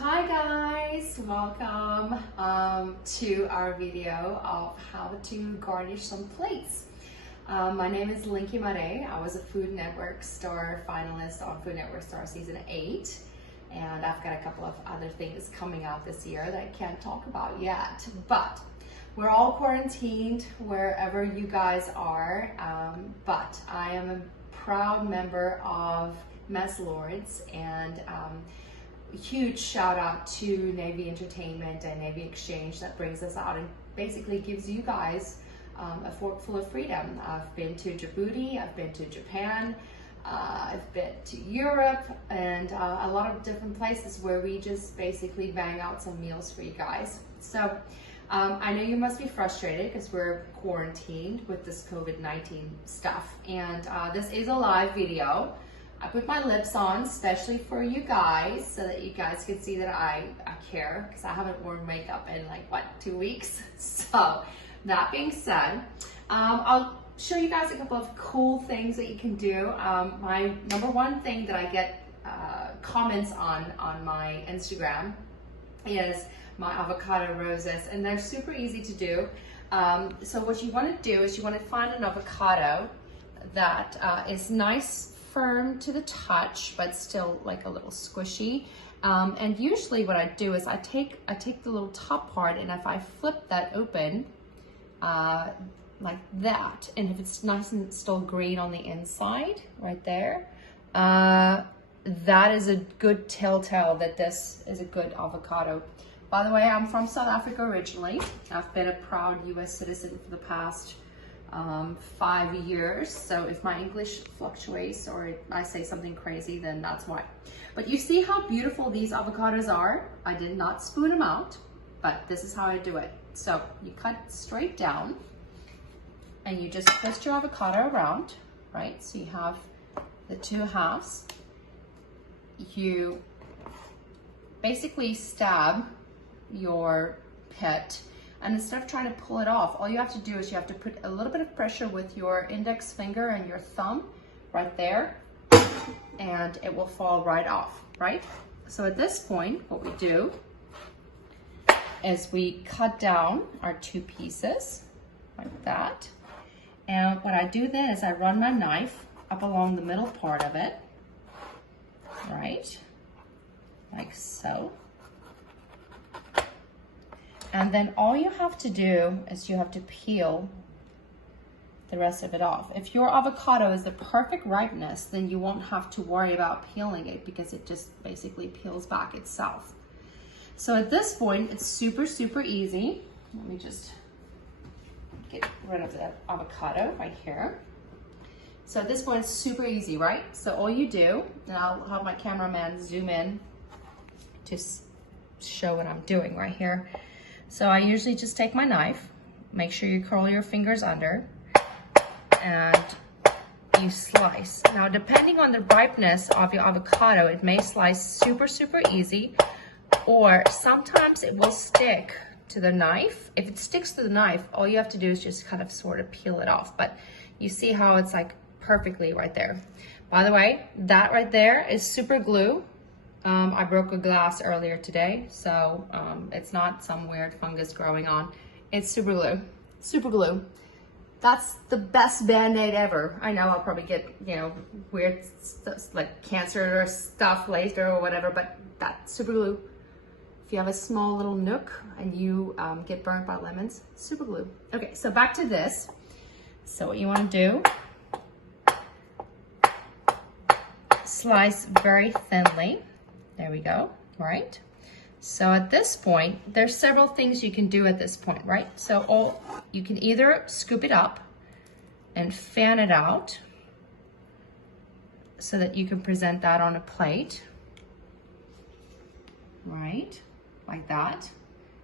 Hi guys, welcome to our video of how to garnish some plates. My name is Linkie Marais. I was a Food Network Star finalist on Food Network Star Season 8, and I've got a couple of other things coming out this year that I can't talk about yet, but we're all quarantined wherever you guys are, but I am a proud member of Mess Lords, and huge shout out to Navy Entertainment and Navy Exchange that brings us out and basically gives you guys a forkful of freedom. I've been to Djibouti, I've been to Japan, I've been to Europe, and a lot of different places where we just basically bang out some meals for you guys. So I know you must be frustrated because we're quarantined with this COVID-19 stuff, and this is a live video. I put my lips on especially for you guys so that you guys can see that I care, because I haven't worn makeup in like, what, 2 weeks? So that being said, I'll show you guys a couple of cool things that you can do. My number one thing that I get comments on my Instagram is my avocado roses, and they're super easy to do. So what you want to do is you want to find an avocado that is nice, firm to the touch, but still like a little squishy. And usually what I do is I take the little top part, and if I flip that open like that, and if it's nice and still green on the inside right there, that is a good telltale that this is a good avocado. By the way, I'm from South Africa originally. I've been a proud US citizen for the past 5 years, so if my English fluctuates or I say something crazy, then that's why. But you see how beautiful these avocados are? I did not spoon them out, but this is how I do it. So you cut straight down and you just twist your avocado around, right? So you have the two halves. You basically stab your pit, and instead of trying to pull it off, all you have to do is you have to put a little bit of pressure with your index finger and your thumb right there, and it will fall right off, right? So at this point, what we do is we cut down our two pieces like that. And what I do then is I run my knife up along the middle part of it, right? Like so. And then all you have to do is you have to peel the rest of it off. If your avocado is the perfect ripeness, then you won't have to worry about peeling it, because it just basically peels back itself. So at this point, it's super, super easy. Let me just get rid of the avocado right here. So at this point, it's super easy, right? So all you do, and I'll have my cameraman zoom in to show what I'm doing right here. So I usually just take my knife, make sure you curl your fingers under, and you slice. Now, depending on the ripeness of your avocado, it may slice super, super easy, or sometimes it will stick to the knife. If it sticks to the knife, all you have to do is just kind of sort of peel it off. But you see how it's like perfectly right there. By the way, that right there is super glue. I broke a glass earlier today, so it's not some weird fungus growing on. It's super glue, super glue. That's the best Band-Aid ever. I know I'll probably get, you know, weird stuff like cancer or stuff later or whatever, but that's super glue. If you have a small little nook and you get burnt by lemons, super glue. Okay, so back to this. So what you want to do, slice very thinly. There we go, right? So at this point, there's several things you can do at this point, right? So you can either scoop it up and fan it out so that you can present that on a plate, right? Like that.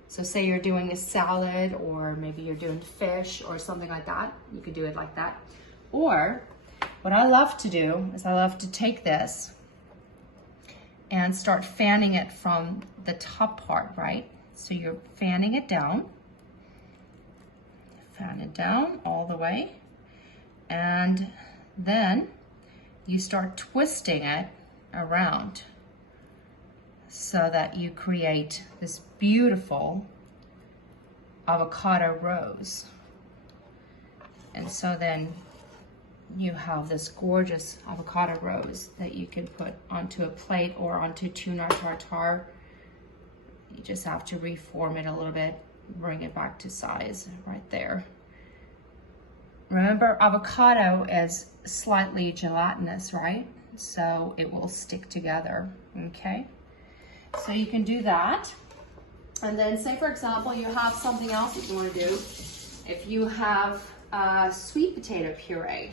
So say you're doing a salad, or maybe you're doing fish or something like that. You could do it like that. Or what I love to do is I love to take this and start fanning it from the top part, right? So you're fanning it down, fan it down all the way, and then you start twisting it around. so that you create this beautiful avocado rose. And so then you have this gorgeous avocado rose that you can put onto a plate or onto tuna tartare. You just have to reform it a little bit, bring it back to size right there. Remember, avocado is slightly gelatinous, right? So it will stick together, okay? So you can do that. And then say, for example, you have something else that you want to do. If you have sweet potato puree.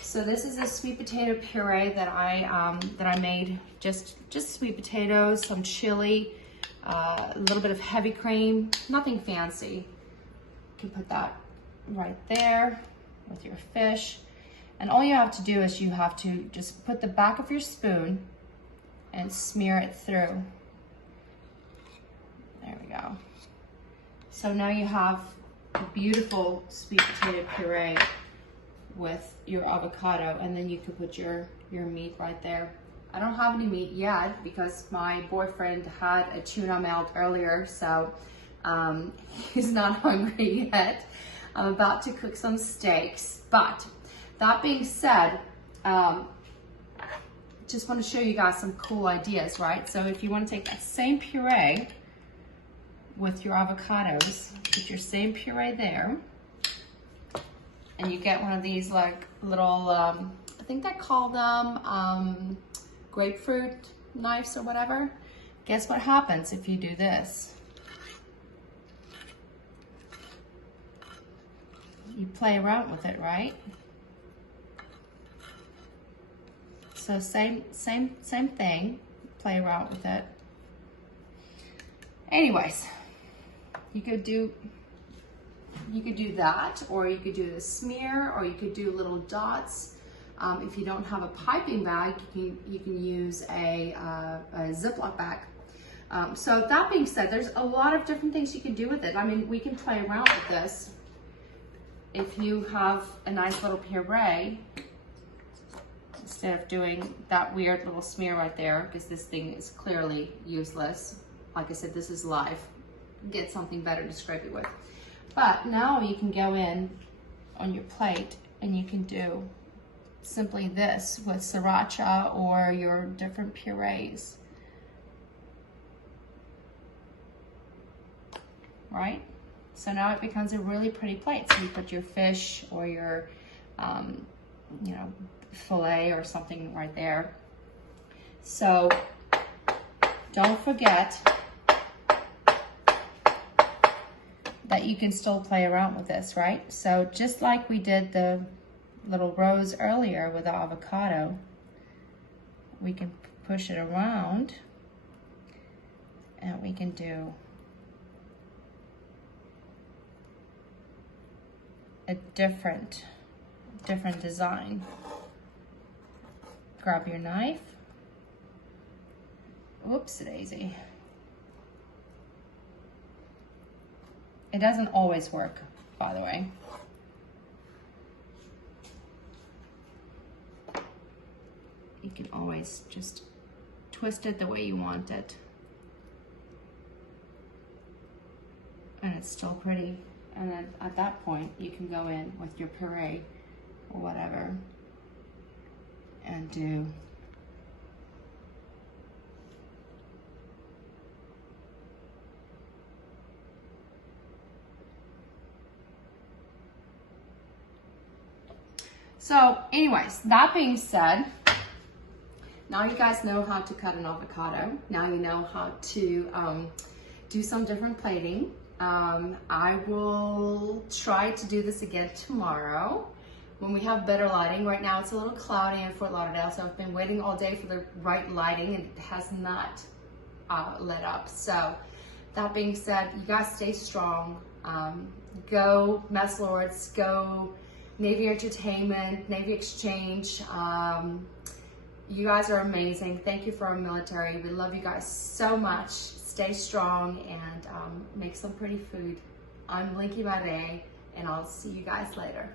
So this is a sweet potato puree that I made. Just sweet potatoes, some chili, a little bit of heavy cream, nothing fancy. You can put that right there with your fish. And all you have to do is you have to just put the back of your spoon and smear it through. There we go. So now you have a beautiful sweet potato puree with your avocado, and then you can put your meat right there. I don't have any meat yet because my boyfriend had a tuna melt earlier, so he's not hungry yet. I'm about to cook some steaks, but that being said, just want to show you guys some cool ideas, right? So if you want to take that same puree with your avocados, put your same puree there, and you get one of these like little, I think they call them grapefruit knives or whatever. Guess what happens if you do this? You play around with it, right? So same thing, play around with it. Anyways, you could do that, or you could do the smear, or you could do little dots. If you don't have a piping bag, you can use a Ziploc bag. So that being said, there's a lot of different things you can do with it. I mean, we can play around with this. If you have a nice little puree, instead of doing that weird little smear right there, because this thing is clearly useless. Like I said, this is live. Get something better to scrape it with. But now you can go in on your plate and you can do simply this with sriracha or your different purees. Right? So now it becomes a really pretty plate. So you put your fish or your, you know, filet or something right there. So don't forget that you can still play around with this, right? So just like we did the little rose earlier with the avocado, we can push it around and we can do a different design. Grab your knife. Whoops, daisy. It doesn't always work, by the way. You can always just twist it the way you want it. And it's still pretty. And then at that point, you can go in with your puree or whatever and do so anyways, that being said, now you guys know how to cut an avocado. Now you know how to do some different plating. I will try to do this again tomorrow when we have better lighting. Right now it's a little cloudy in Fort Lauderdale, so I've been waiting all day for the right lighting and it has not lit up. So that being said, you guys stay strong. Go Mess Lords, go Navy Entertainment, Navy Exchange. You guys are amazing. Thank you for our military. We love you guys so much. Stay strong and make some pretty food. I'm Linkie Marais, and I'll see you guys later.